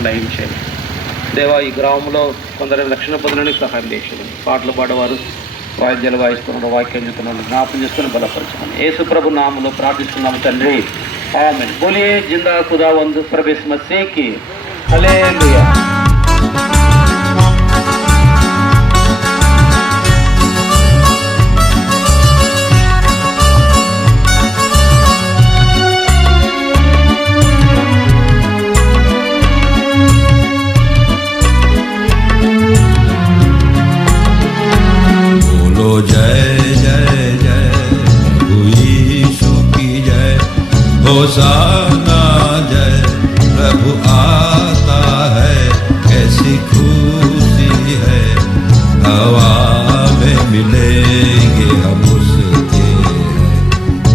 రక్షణ దయించేది. దేవా, ఈ గ్రామంలో కొందరు రక్షణ పొందడానికి సహాయం చేసేది. పాటలు పాడేవారు, వాయిద్యాలు వాయిస్తున్నారు, వాక్యం చెప్తున్నారు, జ్ఞాపం చేసుకుని బలపరచమని యేసు ప్రభు నామములో ప్రార్థిస్తున్నాము తండ్రి, ఆమేన్. బోలియే జిందా ఖుదావంద్ ప్రభు యీశు మసీహ్ కి హల్లెలూయా. होशाना जय प्रभु आता है, कैसी खुशी है, हवा में मिलेंगे हम उसके,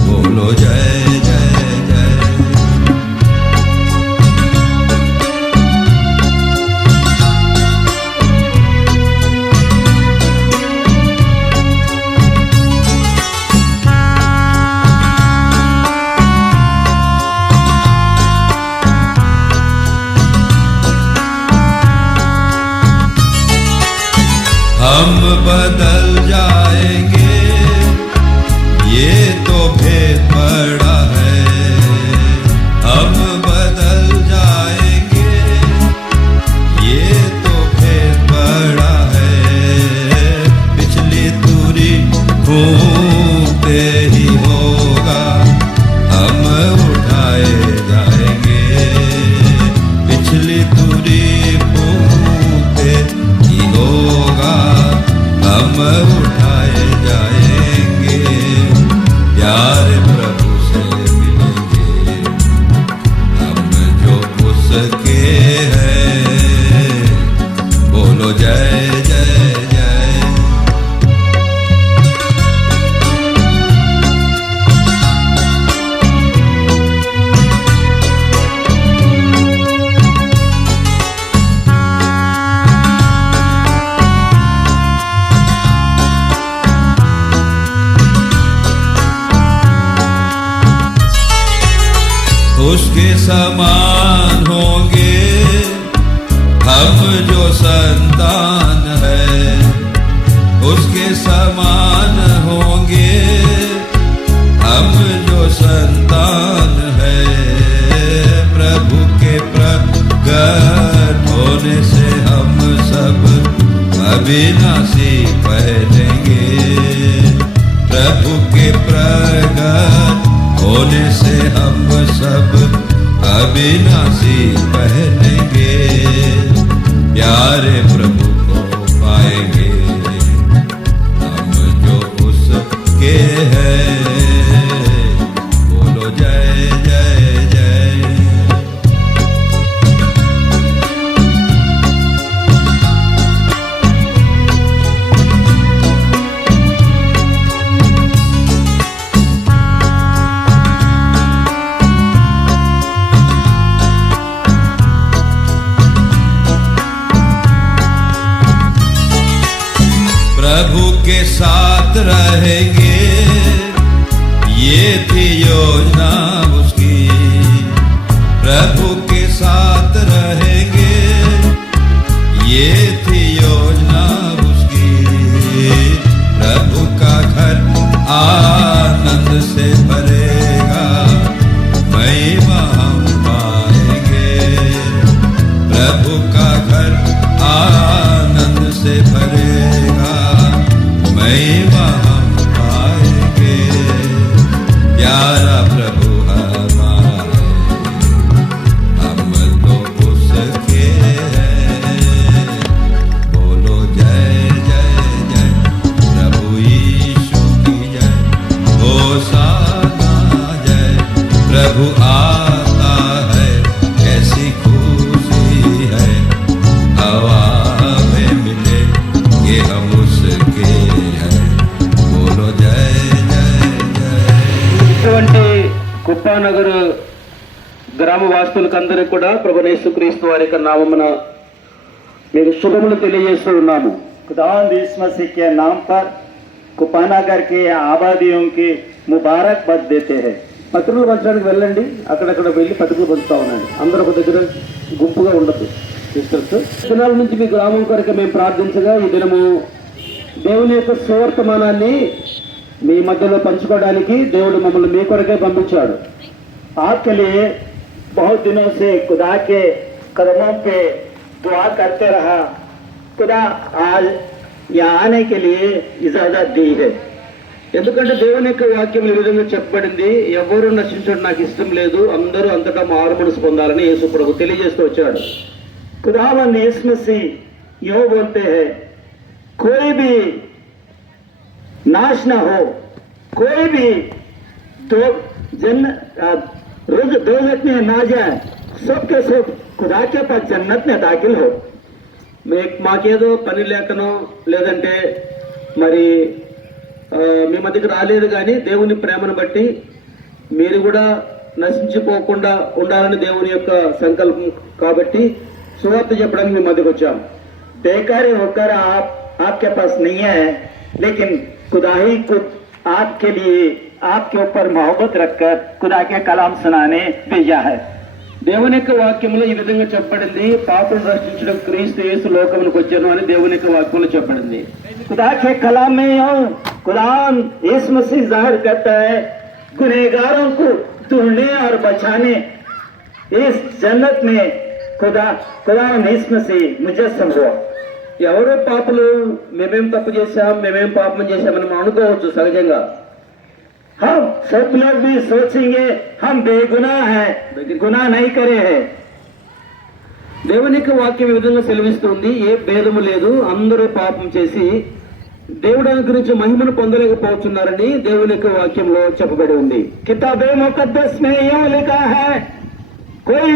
बोलो जय जय जय। हम बदल जाएंगे, ये तो भेद बड़ा है। हम बदल जाएंगे, ये तो भेद बड़ा है। पिछली दूरी घूमते ही होगा, हम उठाए जाएंगे। पिछली दूरी घूमते ही होगा, हम उठाए जाएंगे। प्यारे प्रभु से मिलेंगे हम जो उसके हैं, बोलो जय जय जय। उसके समान होंगे हम जो संतान है, उसके समान होंगे हम जो संतान है। प्रभु के प्रगट होने से हम सब अविनाशी पहनेंगे। प्रभु के प्रगट होने से हम सब अविनाशी पहनेंगे। प्यारे प्रभु को पाएंगे हम जो उसके हैं, बोलो जय जय जय। प्रभु के साथ रहेंगे, ये थी योजना उसकी। प्रभु के साथ रहेंगे, ये थी योजना उसकी। प्रभु का घर आनंद से भरेगा, महिमा हम पाएंगे। प्रभु का घर आनंद से भरेगा, महिमा हम पाएंगे। प्यारा प्रभु हमारा है, हम तो उसके हैं, बोलो जय जय जय। प्रभु यीशु की जय, होशाना जय। प्रभु आता है, कैसी खुशी है, हवा में मिले ये हम उसके हैं, बोलो जय जय जय। కుప్పానగర్ గ్రామ వాస్తువులకందరికీ కూడా ప్రభువైన యేసుక్రీస్తు వారి యొక్క నామమున మీకు శుభములు తెలియజేస్తూ ఉన్నాము। खुदावंद यीशु मसीह के नाम पर कुपानागर के आबादियों की मुबारकबाद देते हैं। పత్రికలు పంచడానికి వెళ్ళండి, అక్కడక్కడ వెళ్ళి పత్రికలు పంచుతా ఉండండి. అందరూ ఒక దగ్గర గుంపుగా ఉండదు. సిస్టర్స్, దినాల నుంచి మీ గ్రామం కొరకు మేము ప్రార్థించగా ఈ దినము దేవుని యొక్క సువర్తమానాన్ని మీ మధ్యలో పంచుకోవడానికి దేవుడు మమ్మల్ని మీ కొరకే పంపించాడు. आपके लिए बहुत दिनों से खुदा के कदमों पे दुआ करते रहा। खुदा आज यहाँ आने के लिए इजाजत दी है। ఎందుకంటే దేవుని యొక్క వాక్యం ఈ విధంగా చెప్పబడింది, ఎవరు నశించడం నాకు ఇష్టం లేదు, అందరూ అంతటా మారు మనసు పొందాలని యేసు ప్రభు తెలియజేస్తూ వచ్చాడు. खुदावंद यीशु मसीह यूं बोलते हैं, कोई भी नाश न हो, कोई भी तो रोज दोजख में ना जाए, सबके सब खुदा के पास जन्नत में दाखिल हो। మాకేదో పని లేకనో లేదంటే మరి మీ మధ్యకి రాలేదు, కానీ దేవుని ప్రేమను బట్టి మీరు కూడా నశించిపోకుండా ఉండాలని దేవుని యొక్క సంకల్పం కాబట్టి సువార్త చెప్పడానికి మీ మధ్యకి వచ్చాం. बेकार होकर आपके पास नहीं है, लेकिन खुदा ही खुद आपके लिए आपके ऊपर मोहब्बत रखकर खुदा के कलाम सुनाने भेजा है। దేవుని యొక్క వాక్యంలో ఈ విధంగా చెప్పబడింది, పాపం రక్షించడం క్రీస్తు యేసు లోకములకు వచ్చాను అని దేవుని యొక్క వాక్యంలో చెప్పబడింది. खुदा के कलाम में कुरान यीशु मसीह जाहिर करता है, गुनहगारों को ढूंढने और बचाने इस जन्नत में खुदा यीशु मसीह मुजस्सम हुआ। ఎవరో పాపలు, మేమేం తప్పు చేశాం, మేమేం పాపం చేశామని మనం అనుకోవచ్చు సహజంగా. हम सब लोग भी सोचेंगे हम बेगुनाह हैं, गुनाह नहीं करे हैं। దేవుని యొక్క వాక్యం ఈ విధంగా సెలవిస్తుంది, ఏ భేదము లేదు, అందరూ పాపం చేసి దేవుడు అనుగ్రహించే మహిమను పొందలేకపోతున్నారని దేవుని యొక్క వాక్యంలో చెప్పబడి ఉంది. किताबे मुकद्दस में यूं लिखा है, कोई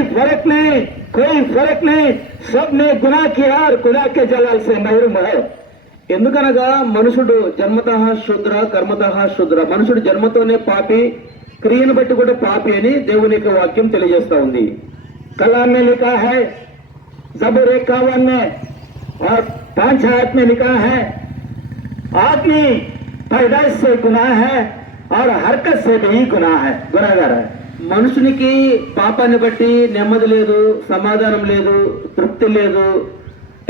फर्क नहीं, सब ने गुनाह किया और खुदा के जलाल से महरूम है। ఎందుకనగా మనుషుడు జన్మతః శుద్ర కర్మతః శుద్ర, మనుషుడు జన్మతోనే పాపి, క్రియను బట్టి కూడా పాపి అని దేవుని యొక్క వాక్యం తెలియజేస్తా ఉంది. कलाम में लिखा है, ज़बूर 51 में और 5 आयत में लिखा है, आदमी पैदाइश से गुनाह है और हरकत से भी गुनाह है, गुनाहगार है। మనుషునికి పాపాన్ని బట్టి నెమ్మది లేదు, సమాధానం లేదు, తృప్తి లేదు.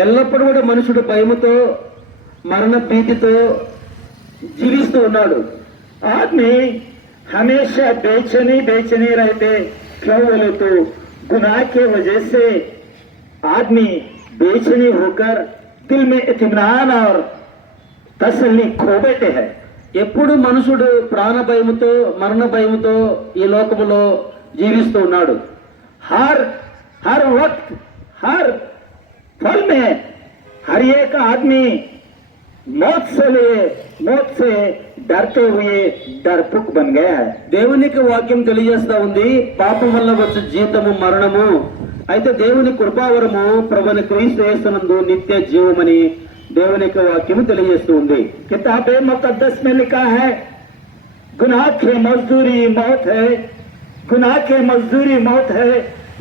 ఎల్లప్పుడూ కూడా మనుషుడు భయముతో మరణ భీతితో జీవిస్తూ ఉన్నాడు. आदमी हमेशा बेचैनी रहते, क्यों बोले तो गुनाह के वजह से आदमी बेचैनी होकर दिल में इत्मीनान और तसल्ली खो बैठे हैं। ఎప్పుడు మనుషుడు ప్రాణ భయముతో మరణ భయముతో ఈ లోకములో జీవిస్తూ ఉన్నాడు. हर वक्त हर पल में हर एक आदमी मौत से डरते हुए डरपुक बन गया है। దేవునికి వాక్యం తెలియజేస్తా ఉంది, పాపం వల్ల వచ్చే జీతము మరణము, అయితే దేవుని కృపావరము ప్రభువైన క్రీస్తు యేసునందు నిత్య జీవమని దేవుని యొక్క వాక్యము తెలియజేస్తూ ఉంది. किताबे मुकद्दस में लिखा है, गुनाह की मजदूरी मौत है,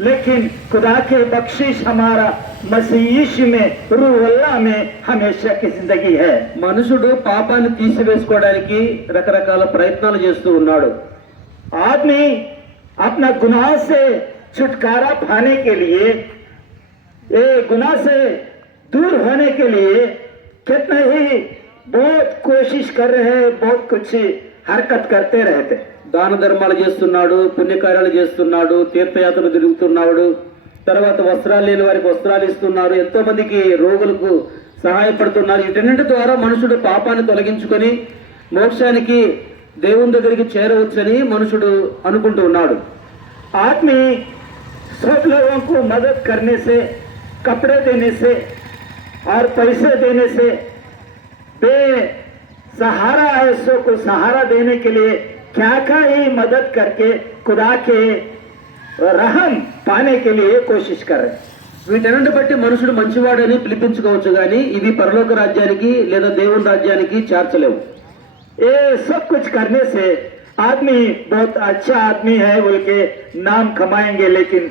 लेकिन खुदा के बख्शिश हमारा मसीह यीशु में रूह अल्लाह में हमेशा की जिंदगी है। మనుషుడు పాపాన్ని తీసివేసుకోవడానికి రకరకాల ప్రయత్నాలు చేస్తూ ఉన్నాడు. आदमी अपना गुनाह से छुटकारा पाने के लिए, ये गुनाह से दूर होने के लिए कितने ही बहुत कोशिश कर रहे हैं, बहुत कुछ हरकत करते रहते। దాన ధర్మాలు చేస్తున్నాడు, పుణ్యకార్యాలు చేస్తున్నాడు, తీర్థయాత్రలు తిరుగుతున్నాడు, తర్వాత వస్త్రాలు లేని వారికి వస్త్రాలు ఇస్తున్నారు, ఎంతో మందికి రోగులకు సహాయపడుతున్నారు. వీటన్నిటి ద్వారా మనుషుడు పాపాన్ని తొలగించుకొని మోక్షానికి దేవుని దగ్గరికి చేరవచ్చని మనుషుడు అనుకుంటూ ఉన్నాడు. आदमी सब लोगों को मदद करने से, कपड़े देने से और पैसे देने से, बेसहारा ऐसों को सहारा देने के लिए क्या ही मदद करके खुदा के रहम पाने के लिए कोशिश कर रहे हैं। వీటన్నిటి బట్టి మనుషుడు మంచివాడని పిలిపించుకోవచ్చు, కానీ ఇవి పరలోక రాజ్యానికి లేదా దేవుని రాజ్యానికి చేర్చలేవు. ये सब कुछ करने से आदमी बहुत अच्छा आदमी है बोल के नाम कमाएंगे, लेकिन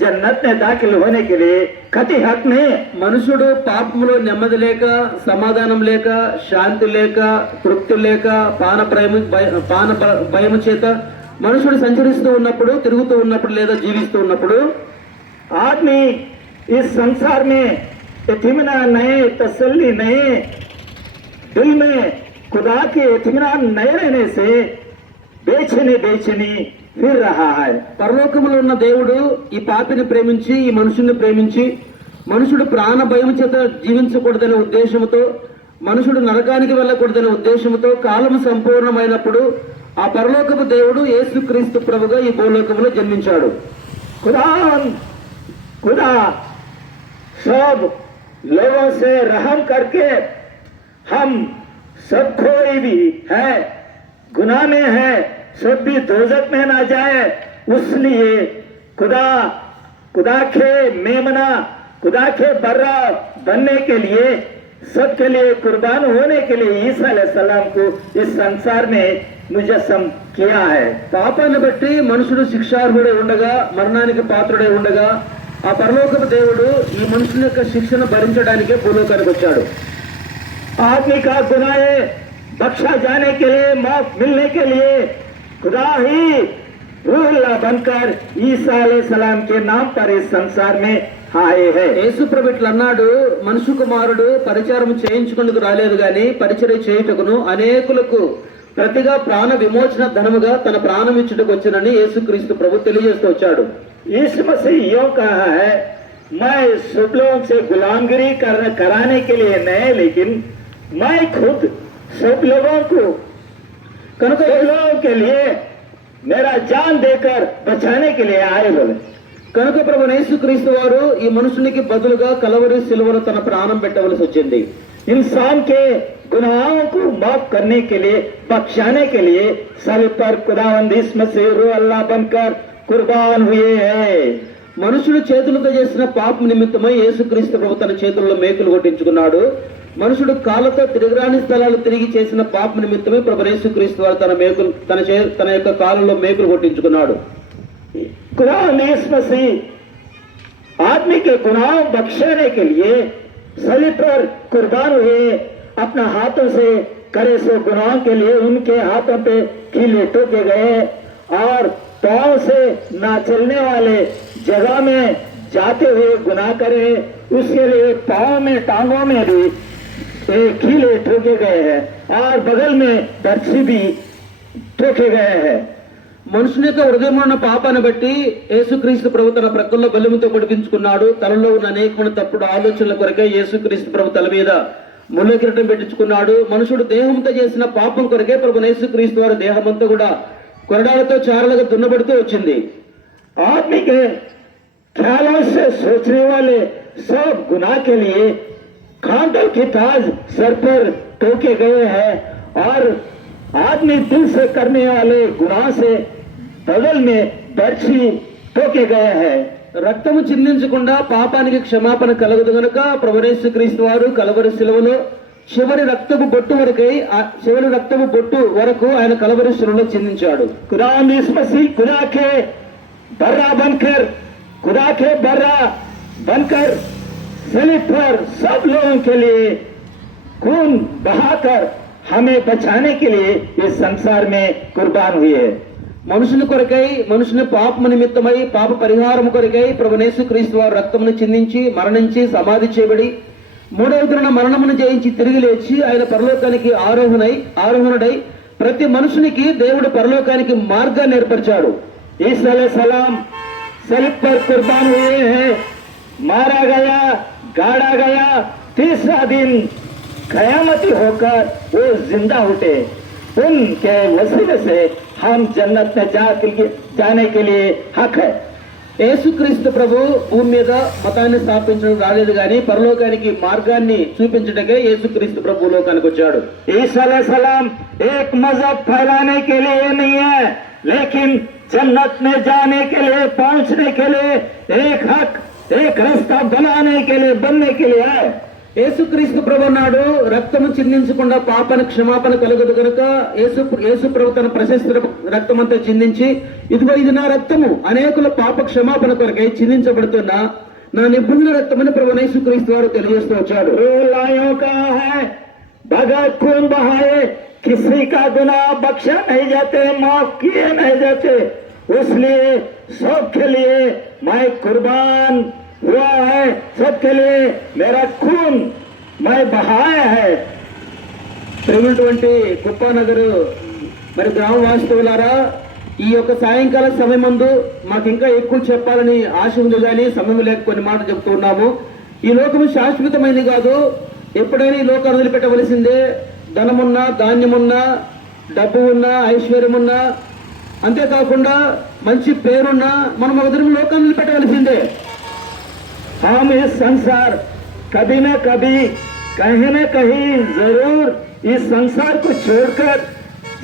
जन्नत में दाखिल होने के लिए कति हक नहीं है। మనుషుడు పాపంలో నెమ్మది లేక, సమాధానం లేక, శాంతి లేక, తృప్తి లేక, పాన భయము చేత మనుషుడు సంచరిస్తూ ఉన్నప్పుడు, తిరుగుతూ ఉన్నప్పుడు లేదా జీవిస్తూ ఉన్నప్పుడు आदमी इस संसार में इत्मीनान नए तसल्ली नए दिल में खुदा के इत्मीनान नए रहने से बेचैनी फिर रहा है। పరలోకములో ఉన్న దేవుడు ఈ పాపిని ప్రేమించి, ఈ మనుషుని ప్రేమించి, మనుషుడు ప్రాణ భయం చేత జీవించకూడదనే ఉద్దేశంతో, మనుషుడు నరకానికి వెళ్ళకూడదనే ఉద్దేశంతో కాలము సంపూర్ణమైనప్పుడు ఆ పరలోకపు దేవుడు యేసుక్రీస్తు ప్రభుగా ఈ భూలోకంలో జన్మించాడు. खुदा सब लोगों से रहम करके हम सब कोई भी है गुनाह में है, सब भी दोजख में ना जाए, उसलिए खुदा के मेमना, खुदा के बर्रा बनने के लिए, सबके लिए कुर्बान होने के लिए ईसा अलैहिस्सलाम को इस संसार में मुजस्सम किया है। పాపాన్ని బట్టి మనుషుడు శిక్షార్హుడై ఉండగా, మరణానికి పాత్రుడై ఉండగా ఆ పరలోకపు దేవుడు ఈ మనుషుని యొక్క శిక్షను భరించడానికే భూలోకానికి వచ్చాడు. आदमी का गुनाह बख्शा जाने के लिए, माफ मिलने के लिए खुदा ही रूहुल्लाह बनकर ईसा अलैहिस्सलाम के नाम पर इस संसार में आए हैं। యేసు ప్రభు ఇట్లా అన్నాడు, మనుషు కుమారుడు పరిచారం చేయించుకుందుకు రాలేదు గాని పరిచర్య చేయుటకును అనేకులకు ప్రతిగా ప్రాణ విమోచన ధనముగా తన ప్రాణం ఇచ్చుటకు వచ్చినని యేసుక్రీస్తు ప్రభు తెలియజేస్తూ వచ్చాడు. यीशु मसीह यूं कहा है, मैं सब लोगों से गुलामगिरी कराने के लिए नहीं, लेकिन मैं खुद सब लोगों को కనుక सब लोगों के लिए मेरा जान देकर बचाने के लिए आए बोले। కనుక ప్రభు యేసుక్రీస్తు వారు ఈ మనుషునికి బదులుగా కలవరి సిలువలో తన ప్రాణం పెట్టవలసి వచ్చింది. इंसान के गुनाहों को माफ करने के लिए, बख्शाने के लिए सलीब पर खुदावंद इस मसीह रूह अल्लाह बनकर कुर्बान हुए हैं। మనుషుడు చేతులతో చేసిన పాపం నిమిత్తమై యేసుక్రీస్తు ప్రభు తన చేతుల్లో మేకులు కొట్టించుకున్నాడు. మనుషుడు కాళ్ళతో తిరగరాని స్థలాలు తిరిగి చేసిన పాప నిమిత్తమై ప్రభు యేసుక్రీస్తు వారు తన యొక్క కాళ్ళలో మేకులు కొట్టించుకున్నాడు. खुदावंद इस मसीह आदमी के गुनाह बख्शाने के लिए सलीब पर कुर्बान हुए। अपना हाथों से करे सो गुनाह के लिए उनके हाथों पे कीले ठोके गए और पांव से ना चलने वाले जगह में जाते हुए गुनाह करे, उसके लिए पांव में टांगों में भी कीले ठोके गए हैं और बगल में बर्छी भी ठोके गए हैं। మనుషుని యొక్క హృదయంలో ఉన్న పాపాన్ని బట్టి యేసుక్రీస్తు ప్రభు తన ప్రక్కల్లో బెల్లముతో పొడిపించుకున్నాడు. తనలో ఉన్న అనేకమైన తప్పుడు ఆలోచనల కొరకే యేసుక్రీస్తు ప్రభు తల మీద ముళ్ళ కిరీటం పెట్టించుకున్నాడు. మనుషుడు దేహంతో చేసిన పాపం కొరకే ప్రభు యేసుక్రీస్తు వారి దేహమంతా కూడా కొరడాలతో చారలుగా దున్నబడుతూ వచ్చింది. आदमी के ख्यालों से सोचने वाले सब गुनाह के लिए कांटों की ताज सर पर ठोके गए हैं और आदमी दिल से करने वाले गुनाह से बगल में बर्छी ठोके गए हैं। రక్తము చిందించకుండా పాపానికి క్షమాపణ కలగదు గనుక ప్రభు యేసుక్రీస్తు వారు కలవరి శిలువలో చివరి రక్తపు బొట్టు వరకు ఆయన కలవరి శిలువలో చిందించాడు. खुदावंद इस मसीह खुदा के बर्रा बनकर सलीब पर सब लोगों के लिए खून बहाकर हमें बचाने के लिए इस संसार में कुर्बान हुए। మనుషుని కొరకై, మనుషుని పాపము నిమిత్తమై, పాప పరిహారం కొరకై ప్రభు యేసుక్రీస్తు వారు రక్తమును చిందించి మరణించి సమాధి చేయబడి మూడవ దినాన మరణమును జయించి తిరిగి లేచి ఆయన పరలోకానికి ఆరోహణుడై ప్రతి మనుషునికి దేవుడు పరలోకానికి మార్గాన్ని ఏర్పరిచాడు. ईसा अलैहिस्सलाम सलीब पर कुर्बान हुए हैं, मारा गया, गाड़ा गया, तीसरा दिन कयामती होकर वो जिंदा उठे। उनके वसीले से हम जन्नत में जाने के लिए हक है। యేసుక్రీస్తు ప్రభు భూమి మీద మతాన్ని స్థాపించడం రాలేదు గాని పరలోకానికి మార్గాన్ని చూపించటకే యేసుక్రీస్తు ప్రభు లోకానికి వచ్చాడు. ईसा अलैहिस्सलाम एक मजहब फैलाने के लिए नहीं है, लेकिन जन्नत में जाने के लिए, पहुंचने के लिए एक हक, एक रास्ता बनाने के लिए, बनने के लिए है। యేసుక్రీస్తు ప్రభు నాడు రక్తము చిందించకుండా పాపానికి క్షమాపణ కలగదు కనుక యేసు ప్రభు తన ప్రశస్త రక్తమంతా చిందించి ఇదిగో ఇది నా రక్తము అనేకుల పాప క్షమాపణ కొరకై చిందించబడుతున్న నా నిబంధన రక్తమని ప్రభు యేసుక్రీస్తు వారు తెలియజేస్తూ వచ్చాడు. भगत खून बहाए किसी का गुनाह बख्शा नहीं जाते, माफ किए नहीं जाते। इसलिए सबके लिए मैं कुर्बान हुआ है, सबके लिए मेरा खून मैं बहाया है। ప్రేమటువంటి కుప్పానగర్ మరి గ్రామ వాస్తవులారా, ఈ యొక్క సాయంకాల సమయం ముందు మాకు ఇంకా ఎక్కువ చెప్పాలని ఆశ ఉంది, కానీ సమయం లేక కొన్ని మాటలు చెప్తూ ఉన్నాము. ఈ లోకం శాశ్వతమైనది కాదు, ఎప్పుడైనా ఈ లోకాన్ని వదిలిపెట్టవలసిందే. ధనమున్నా, ధాన్యమున్నా, డబ్బు ఉన్నా, ఐశ్వర్యం ఉన్నా, అంతేకాకుండా మంచి పేరున్నా మనం ఒక దినం లోకాన్ని వదిలిపెట్టవలసిందే. हम इस संसार कभी न कभी कहीं न कहीं जरूर इस संसार को छोड़कर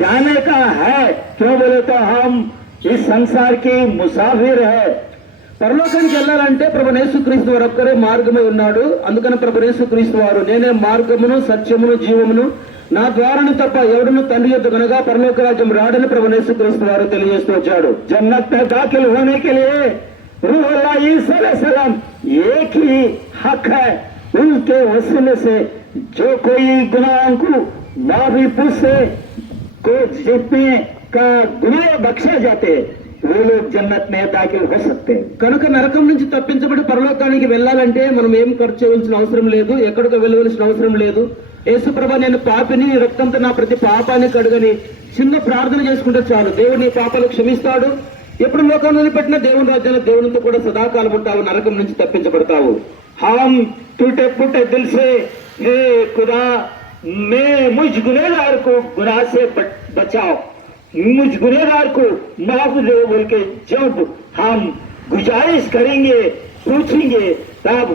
जाने का है। क्यों बोले तो हम इस संसार की मुसाफिर है। పరలోకానికి వెళ్ళాలంటే ప్రభు యేసుక్రీస్తు వారు ఒక్కరే మార్గమై ఉన్నాడు. అందుకని ప్రభు యేసుక్రీస్తు వారు నేనే మార్గమును, సత్యమును, జీవమును, నా ద్వారాను తప్ప ఎవడును తండ్రి యొద్ద కనుక పరలోక రాజ్యం రాడని ప్రభు యేసుక్రీస్తు వారు తెలియజేస్తూ వచ్చాడు. जन्नत में दाखिल होने के लिए रूह अल्लाह ईसा अलैहिस्सलाम एक ही हक है, उनके वसीले से जो कोई गुनाहों को माफी पूछे को जितने का गुनाह बख्शा जाते वो लोग जन्नत में दाखिल हो सकते हैं। కనుక నరకం నుంచి తప్పించబడి పరలోకానికి వెళ్ళాలంటే మనం ఏం ఖర్చు చేయవలసిన అవసరం లేదు, ఎక్కడికి వెళ్ళవలసిన అవసరం లేదు. యేసుప్రభు నేను పాపిని, నీ రక్తంతో నా ప్రతి పాపాన్ని కడుగని చిన్న ప్రార్థన చేసుకుంటే చాలు, దేవుడు నీ పాపాలు క్షమిస్తాడు. ఎప్పుడు లోకాన్ని వదిలిపెట్టినా దేవుని రాజ్యంలో దేవునితో కూడా సదాకాలం ఉంటావు, నరకం నుంచి తప్పించబడతావు. हम टूटे फूटे दिल से हे खुदा मैं मुझ गुनहगार को गुनाह से बचाओ, मुझ गुनहगार को माफ दो बोल के जब हम गुजारिश करेंगे, पूछेंगे, तब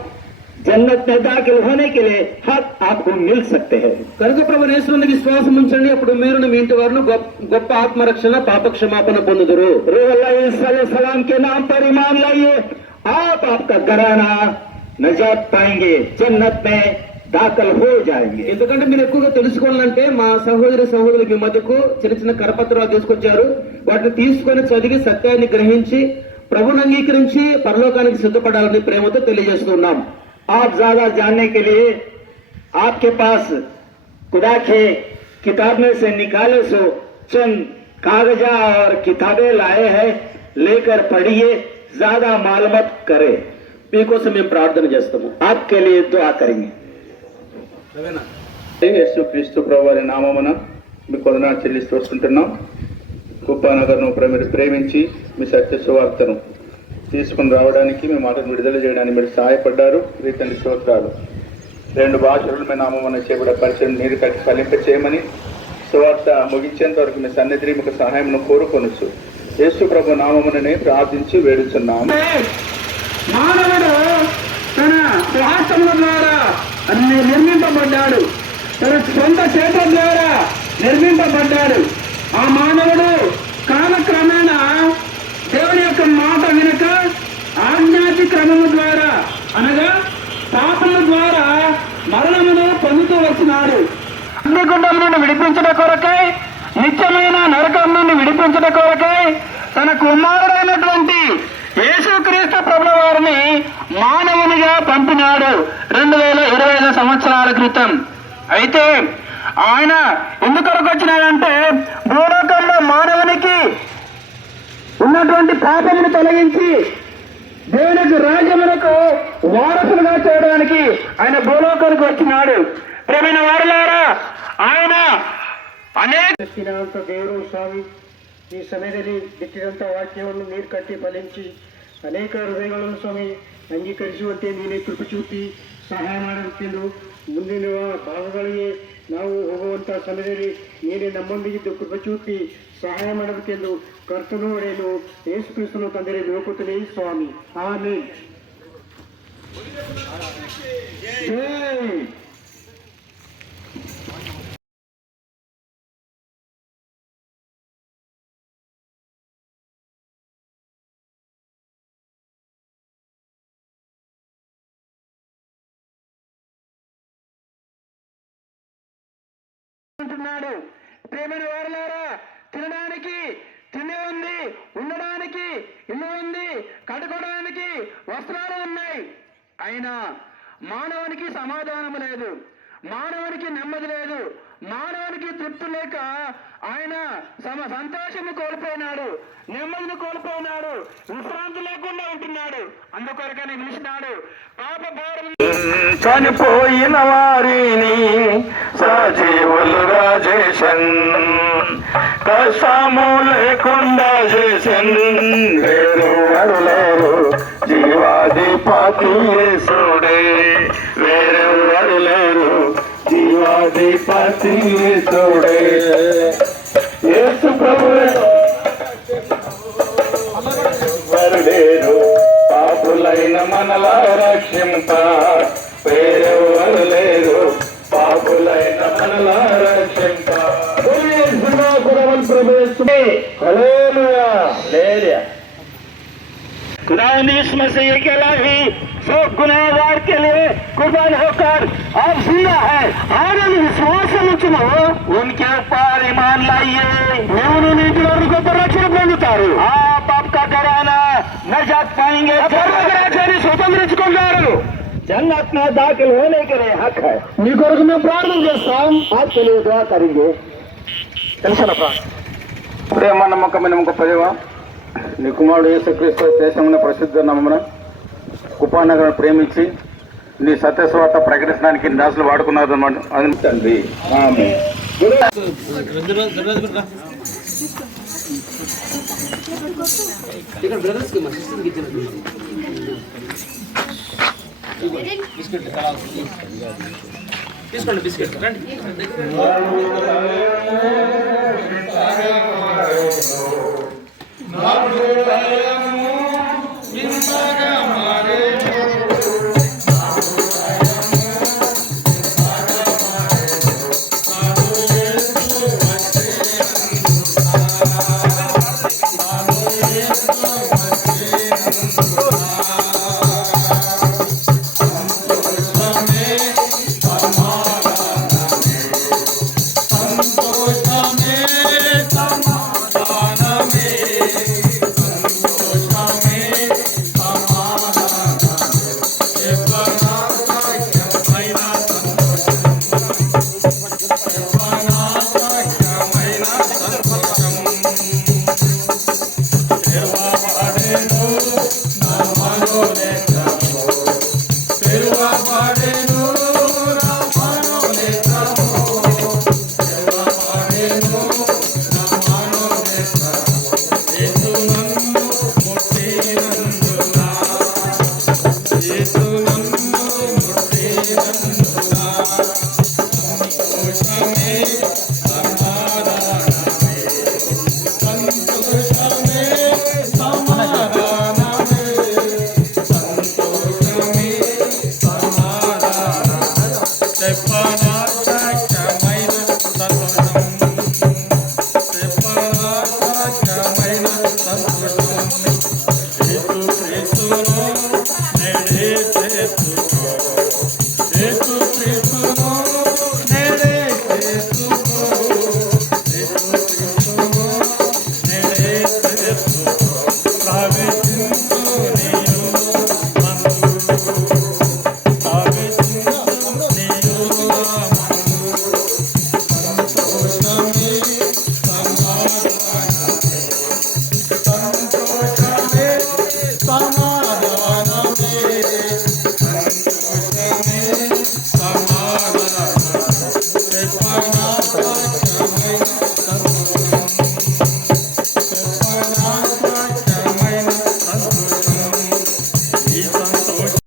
जन्नत में दाखिल होने के लिए हक आपको मिल सकते हैं। కనుక ప్రభు యేసునందు విశ్వాసం ఉంచండి, అప్పుడు మీరు మీ ఇంటి వారిని గొప్ప ఆత్మరక్షణ, పాప క్షమాపణ పొందుదురు. रूह अल्लाह ईसा अलैहिस्सलाम के नाम पर ईमान लाइए, आप आपका घराना नजात पाएंगे, जन्नत में दाखिल हो जाएंगे। ఎందుకంటే మీరు ఎక్కువగా తెలుసుకోవాలంటే మా సహోదరులు మీ మధ్యకు చిన్న చిన్న కరపత్రాలు తీసుకొచ్చారు. వాటిని తీసుకొని చదివి సత్యాన్ని గ్రహించి ప్రభుని అంగీకరించి పరలోకానికి సిద్ధపడాలని ప్రేమతో తెలియజేస్తున్నాం. आप ज्यादा जानने के लिए आपके पास खुदा के किताब में से निकाले सो चंद कागजा और किताबें लाए हैं, लेकर पढ़िए, ज्यादा मालूमात करें। మీకోసం మేము ప్రార్థన చేస్తాము. आपके लिए दुआ करेंगे। యేసు క్రీస్తు ప్రభు వారి నామమున మీకు వందనాలు చెల్లిస్తూ వస్తుంటున్నాం. కుప్పానగర్ను మీరు ప్రేమించి మీ సత్య సువార్తను తీసుకుని రావడానికి మీ మాటను విడుదల చేయడానికి మీరు సహాయపడ్డారు. రీతండి స్తోత్రాలు. 2 భాషలు మీ నామమున చేయబడే పరిచయం నీరు కట్టి ఫలింప చేయమని సువార్త ముగించేంత వరకు మీ సన్నిధిని మీకు సహాయం కోరుకొనొచ్చు. యేసు ప్రభు నామముననే ప్రార్థించి వేడుచున్నాము. మానవుడు తన స్వార్థముల ద్వారా నిర్మింపబడ్డాడు, తన సొంత చేతుల ద్వారా నిర్మింపబడ్డాడు. ఆ మానవుడు కాలక్రమేణా దేవుని యొక్క మాట వినక ఆజ్ఞాతి క్రమము ద్వారా అనగా పాపము ద్వారా మరణమును పొందుతూ వచ్చినాడు. అగ్నిగుండం నుండి విడిపించడం కొరకై, నిత్యమైన నరకం నుండి విడిపించడం కొరకై తన కుమారుడైనటువంటి యేసుక్రీస్తు ప్రభుల వారిని మానవునిగా పంపినాడు 2025 సంవత్సరాల క్రితం. అయితే ఆయన ఎందుకొరకు వచ్చినాడంటే భూలోకంలో మానవునికి ఉన్నటువంటి పాపమును తొలగించి దేవునికి రాజ్యమునకు వారసులుగా చేయడానికి ఆయన భూలోకానికి వచ్చినాడు. ప్రియమైన వారులారా, ఆయన ಅನೇಕ ದೇವರು ಸ್ವಾಮಿ ಈ ಸಮಯದಲ್ಲಿ ಬಿತ್ತಿದಂಥ ವಾಕ್ಯವನ್ನು ನೀರು ಕಟ್ಟಿ ಫಲಿಸಿ ಅನೇಕ ಹೃದಯಗಳನ್ನು ಸ್ವಾಮಿ ಅಂಗೀಕರಿಸುವಂತೆ ನೀನೇ ಕೃಪೆ ಚೂಪಿ ಸಹಾಯ ಮಾಡಬೇಕೆಂದು ಮುಂದಿನ ಭಾಗಗಳಿಗೆ ನಾವು ಹೋಗುವಂಥ ಸಮಯದಲ್ಲಿ ನೀನೇ ನಮ್ಮೊಂದಿಗಿದ್ದು ಕೃಪೆ ಚೂಪಿ ಸಹಾಯ ಮಾಡಬೇಕೆಂದು ಕರ್ತನು ಒಡೆಯಲು ಯೇಸು ಕ್ರಿಸ್ತನು ತಂದರೆ ಬೇಡುತ್ತೇನೆ ಸ್ವಾಮಿ. ಆಮೆನ್. అంటున్నాడు. ప్రేమైన వారులారా, తినడానికి తిండి ఉంది, ఉండడానికి ఇల్లు ఉంది, కట్టుకోవడానికి వస్త్రాలు ఉన్నాయి. అయినా మానవునికి సమాధానం లేదు, మానవునికి నెమ్మది లేదు, మానవునికి తృప్తి లేక ఆయన సంతోషము కోల్పోయినాడు, నెమ్మదిని కోల్పోయినాడు, విశ్రాంతి లేకుండా ఉంటున్నాడు. అందుకొరకనే పిలిచినాడు. పాప భారం చనిపోయిన వారిని సజీవులుగా చేసన్, కష్టము లేకుండా చేసన్, వేరు వరులేరు జీవాధిపతి యేసుడే, వేరు వరులేరు జీవాధిపతి యేసుడే. యేసు ప్రభువే వరులేరు పాపులైన మనలా రక్షింప, వేరెవరు లేరు పాపులైన మనలా రక్షింప. खुदा ने इस मसीह के अलावा जो गुनहगार के लिए कुर्बान होकर अब जिंदा है, आनंद विश्वास उनके ऊपर ईमान लाइए, उन्होंने नीति को रक्षण పొందుతారు. आप आपका घराना नजात पाएंगे, स्वतंत्र जन्नत में दाखिल होने के लिए हक है. మీ కొరకు మేము ప్రార్థన చేస్తాం. आपके लिए दुआ करेंगे. తెలిసిన ప్రేమ నమ్మకమైన గొప్ప దేవ, నీ కుమారుడు యేసుక్రీస్తు దేశంలో ప్రసిద్ధ నామమున కుపానగరం ప్రేమించి నీ సత్యస్వార్త ప్రకటించడానికి దాసులు వాడుకున్నారు అది తండ్రి. ఆమేన్. తీసుకోండి బిస్కెట్ రండి. నాలుగు